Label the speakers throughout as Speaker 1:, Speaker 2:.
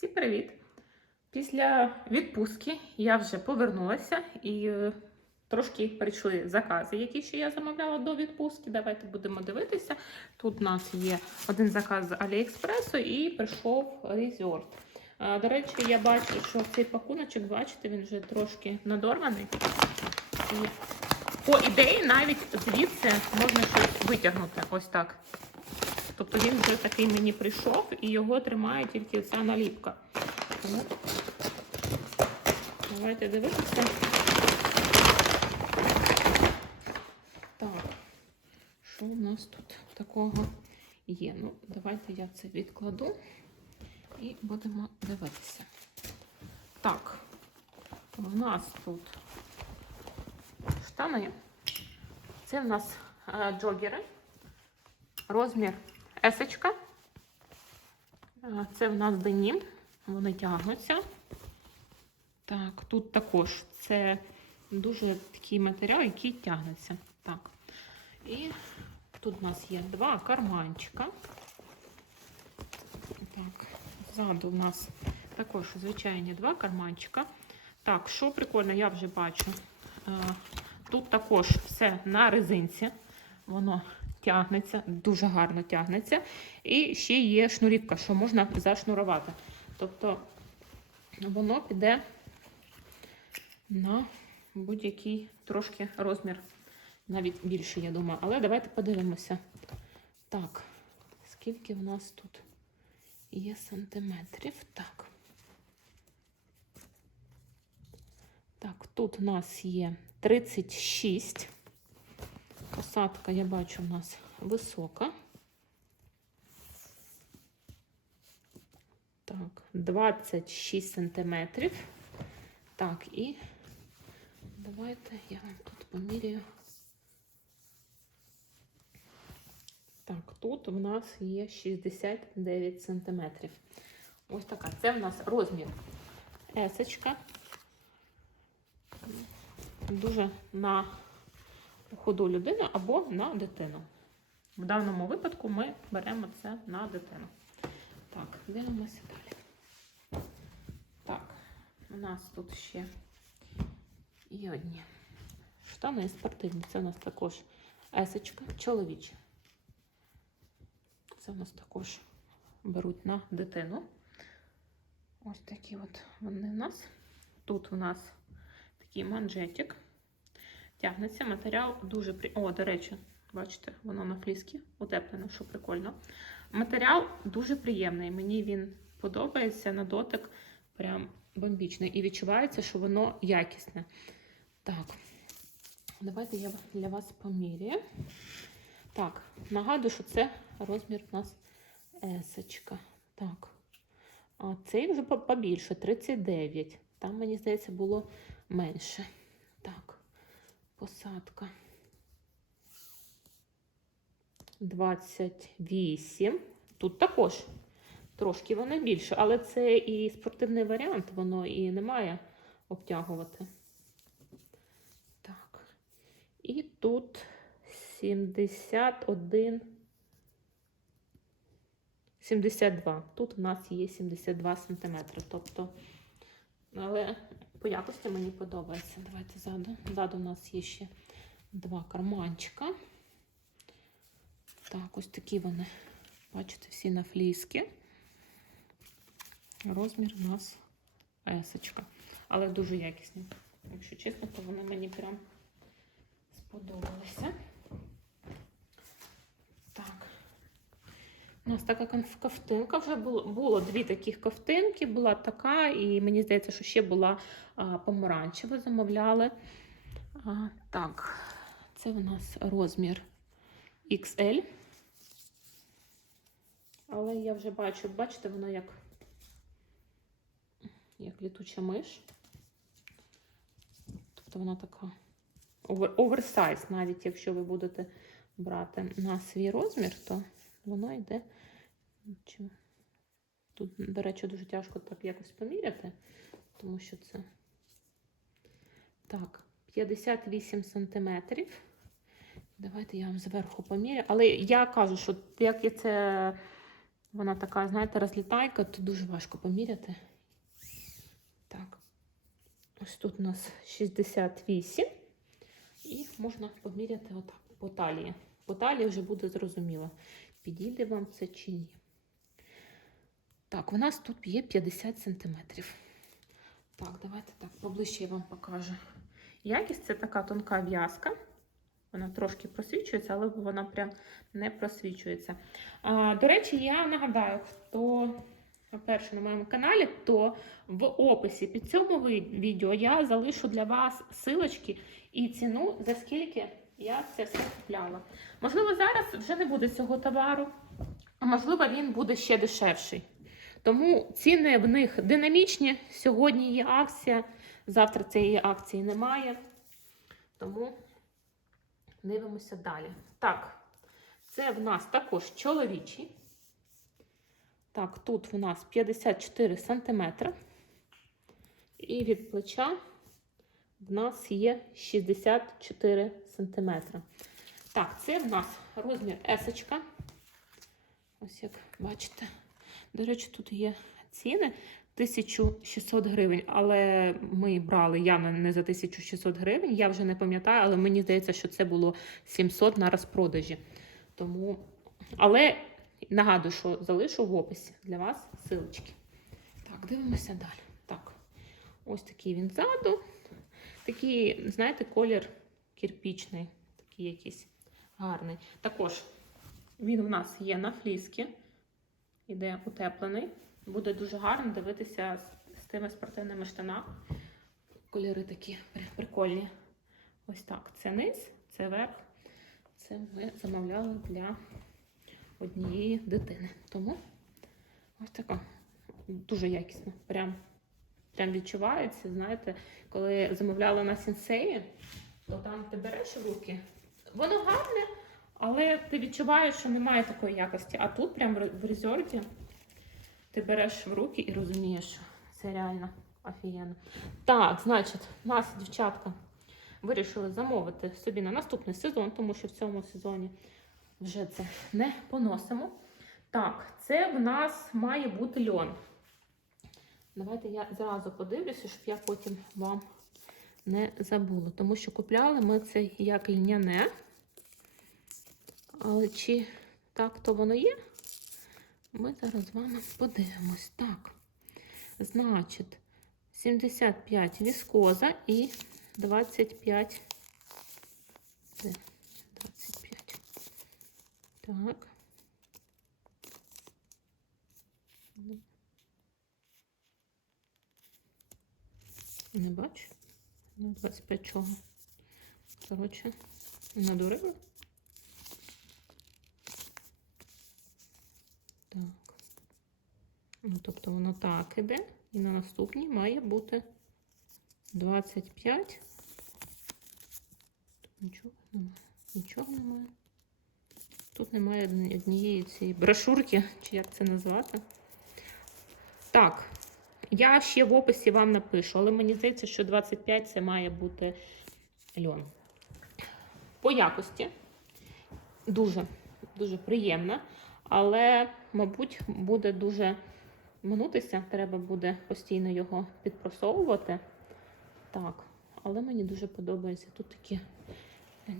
Speaker 1: Всім привіт! Після відпустки я вже повернулася і е, трошки прийшли закази, які ще я замовляла до відпустки. Давайте будемо дивитися. Тут у нас є один заказ з Аліекспресу і прийшов резорт. До речі, я бачу, що цей пакуночок, бачите, він вже трошки надорваний. І по ідеї навіть звідси можна щось витягнути. Ось так. Тобто він вже такий мені прийшов і його тримає тільки ця наліпка. Тому давайте дивитися. Так, що у нас тут такого є? Ну, давайте я це відкладу і будемо дивитися. Так, в нас тут штани. Це в нас е, джогери. Розмір есочка. Це в нас денім. Вони тягнуться. Так, тут також це дуже такий матеріал, який тягнеться. Так. І тут у нас є два карманчика. Так, ззаду у нас також звичайні два карманчика. Так, що прикольно, я вже бачу. е, Тут також все на резинці. Воно тягнеться, дуже гарно тягнеться. І ще є шнурівка, що можна зашнурувати. Тобто воно піде на будь-який трошки розмір, навіть більше, я думаю. Але давайте подивимося. Так, скільки в нас тут є сантиметрів? Так. Так, тут у нас є 36. Посадка, я бачу, у нас висока. Так, 26 сантиметрів. Так, і давайте я вам тут поміряю. Так, тут у нас є 69 сантиметрів. Ось така. Це в нас розмір есочка. Дуже на ходу людину або на дитину. В даному випадку ми беремо це на дитину. Так, дивимося далі. Так, у нас тут ще є одні штани спортивні. Це у нас також есочка чоловіча. Це у нас також беруть на дитину. Ось такі от вони у нас. Тут у нас такий манжетик. Тягнеться матеріал дуже при... О, до речі, бачите, воно на фліскі утеплено, що прикольно. Матеріал дуже приємний. Мені він подобається на дотик, прям бомбічний. І відчувається, що воно якісне. Так, давайте я для вас поміряю. Так, нагадую, що це розмір у нас есочка. Так. А цей вже побільше, 39. Там, мені здається, було менше. Посадка. 28. Тут також трошки воно більше, але це і спортивний варіант, воно і не має обтягувати. Так. І тут 71. 72. Тут у нас є 72 сантиметри. Тобто, але по якості мені подобається. Давайте ззаду. Ззаду у нас є ще два карманчика. Так, ось такі вони, бачите, всі на фліски. Розмір у нас есочка. Але дуже якісні. Якщо чесно, то вони мені прям сподобалися. Так. У нас така ковтинка вже було, було дві таких ковтинки, була така, і мені здається, що ще була а, помаранчева, замовляли. А, так, це у нас розмір XL. Але я вже бачу, бачите, вона як, як літуча миш. Тобто вона така овер, оверсайз, навіть якщо ви будете брати на свій розмір, то воно йде. Тут, до речі, дуже тяжко так якось поміряти, тому що це так, 58 сантиметрів. Давайте я вам зверху поміряю. Але я кажу, що як я це Вона така, знаєте, розлітайка, тут дуже важко поміряти. Так. Ось тут у нас 68. І можна поміряти отак по талії. По талії вже буде зрозуміло, підійде вам це чи ні. Так, у нас тут є 50 см. Так, давайте так, поближче я вам покажу. Якість це така тонка в'язка. Вона трошки просвічується, але вона прям не просвічується. А, до речі, я нагадаю, хто перше на моєму каналі, то в описі під цьому відео я залишу для вас силочки і ціну, за скільки я це все купляла. Можливо, зараз вже не буде цього товару, а можливо, він буде ще дешевший. Тому ціни в них динамічні. Сьогодні є акція, завтра цієї акції немає. Тому дивимося далі. Так, це в нас також чоловічий. Так, тут в нас 54 см. І від плеча в нас є 64 см. Так, це в нас розмір есочка. Ось як бачите. До речі, тут є ціни 1600 гривень, але ми брали явно не за 1600 гривень. Я вже не пам'ятаю, але мені здається, що це було 700 на розпродажі. Тому, але нагадую, що залишу в описі для вас силочки. Так, дивимося далі. Так, ось такий він ззаду. Такий, знаєте, колір кирпічний, такий якийсь гарний. Також він у нас є на фліски, іде утеплений. Буде дуже гарно дивитися з, з тими спортивними штанами. Кольори такі прикольні. Ось так. Це низ, це верх. Це ми замовляли для однієї дитини. Тому ось така дуже якісно. Прям, прям відчувається. Знаєте, коли замовляла на сенсеї, то там ти береш руки. Воно гарне, але ти відчуваєш, що немає такої якості. А тут, прям в резорті, ти береш в руки і розумієш, що це реально офігенно. Так, значить, нас, дівчатка, вирішили замовити собі на наступний сезон, тому що в цьому сезоні вже це не поносимо. Так, це в нас має бути льон. Давайте я зразу подивлюся, щоб я потім вам не забула. Тому що купляли ми це як льняне. Але чи так то воно є? Ми зараз з вами подивимось. Так. Значить, 75 віскоза і 25. 25. Так. Не бачу. Ну, 25 чого. Коротше, надурили. Так. Ну, тобто воно так іде. І на наступній має бути 25. Тут нічого немає. Нічого немає. Тут немає однієї цієї брошурки, чи як це назвати. Так, я ще в описі вам напишу, але мені здається, що 25 це має бути льон. По якості дуже, дуже приємна, але, мабуть, буде дуже минутися. Треба буде постійно його підпросовувати. Так, але мені дуже подобається. Тут такі,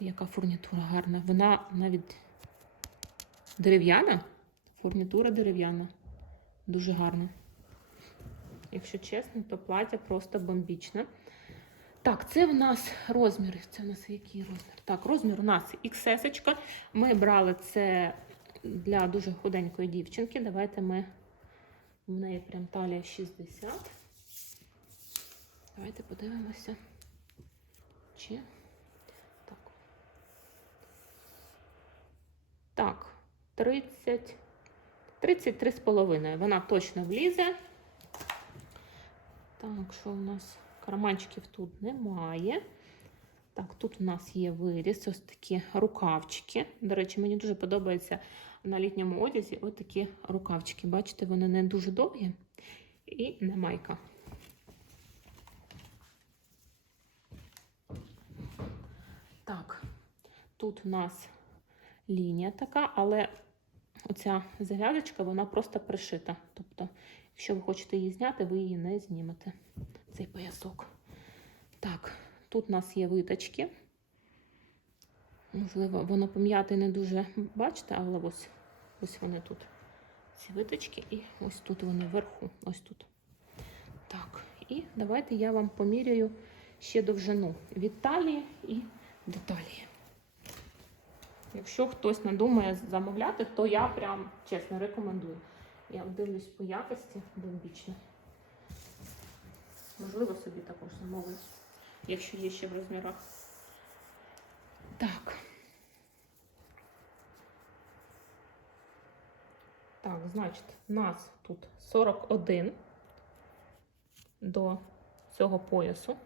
Speaker 1: яка фурнітура гарна. Вона навіть дерев'яна. Фурнітура дерев'яна. Дуже гарна. Якщо чесно, то плаття просто бомбічне. Так, це в нас розмір. Це в нас який розмір? Так, розмір у нас XS. Ми брали це для дуже худенької дівчинки. Давайте ми. У неї прям талія 60. Давайте подивимося. Чи. Так. Так, 30. 33,5. Вона точно влізе. Так, що у нас? Карманчиків тут немає. Так, тут у нас є виріз, ось такі рукавчики. До речі, мені дуже подобається на літньому одязі ось такі рукавчики. Бачите, вони не дуже довгі і не майка. Так, тут у нас лінія така, але оця зав'язочка, вона просто пришита. Тобто, якщо ви хочете її зняти, ви її не знімете. Цей поясок. Так, тут у нас є виточки. Можливо, воно пом'яте не дуже бачите, але ось, ось вони тут. Ці виточки, і ось тут вони вверху. Ось тут. Так, і давайте я вам поміряю ще довжину від талії і до талії. Якщо хтось надумає замовляти, то я прям чесно рекомендую. Я дивлюсь по якості бомбічно. Можливо, собі також замовити, якщо є ще в розмірах. Так. Так, значить, нас тут 41 до цього поясу.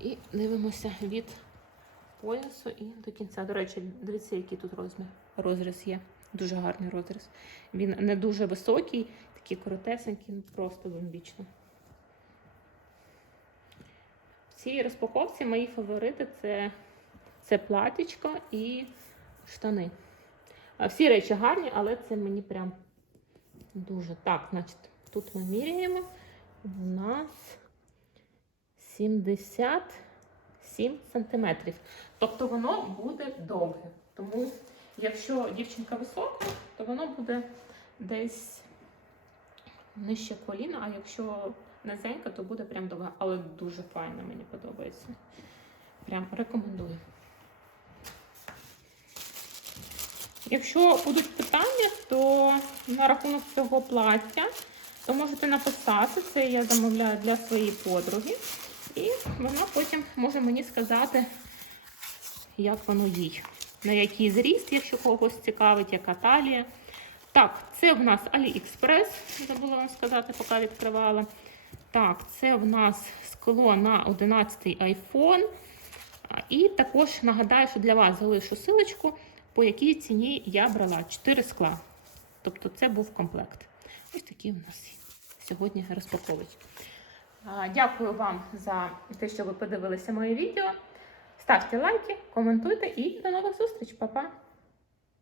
Speaker 1: І дивимося від поясу і до кінця. До речі, дивіться, який тут розмір. Розріз є. Дуже гарний розріз. Він не дуже високий, такий коротесенький, ну, просто бомбічно. В цій розпаковці мої фаворити це, це платічко і штани. Всі речі гарні, але це мені прям дуже. Так, значить, тут ми міряємо. У нас 77 сантиметрів. Тобто воно буде довге. Тому, якщо дівчинка висока, то воно буде десь нижче коліна, а якщо низенька, то буде прям довге. Але дуже файно, мені подобається. Прям рекомендую. Якщо будуть питання, то на рахунок цього плаття, то можете написати. Це я замовляю для своєї подруги. І вона потім може мені сказати, як воно їй. На який зріст, якщо когось цікавить, яка талія. Так, це в нас AliExpress, забула вам сказати, поки відкривала. Так, це в нас скло на 11 iPhone. І також нагадаю, що для вас залишу силочку, по якій ціні я брала 4 скла. Тобто це був комплект. Ось такі у нас сьогодні розпаковують. Дякую вам за те, що ви подивилися моє відео. Ставте лайки, коментуйте і до нових зустріч, Па-па!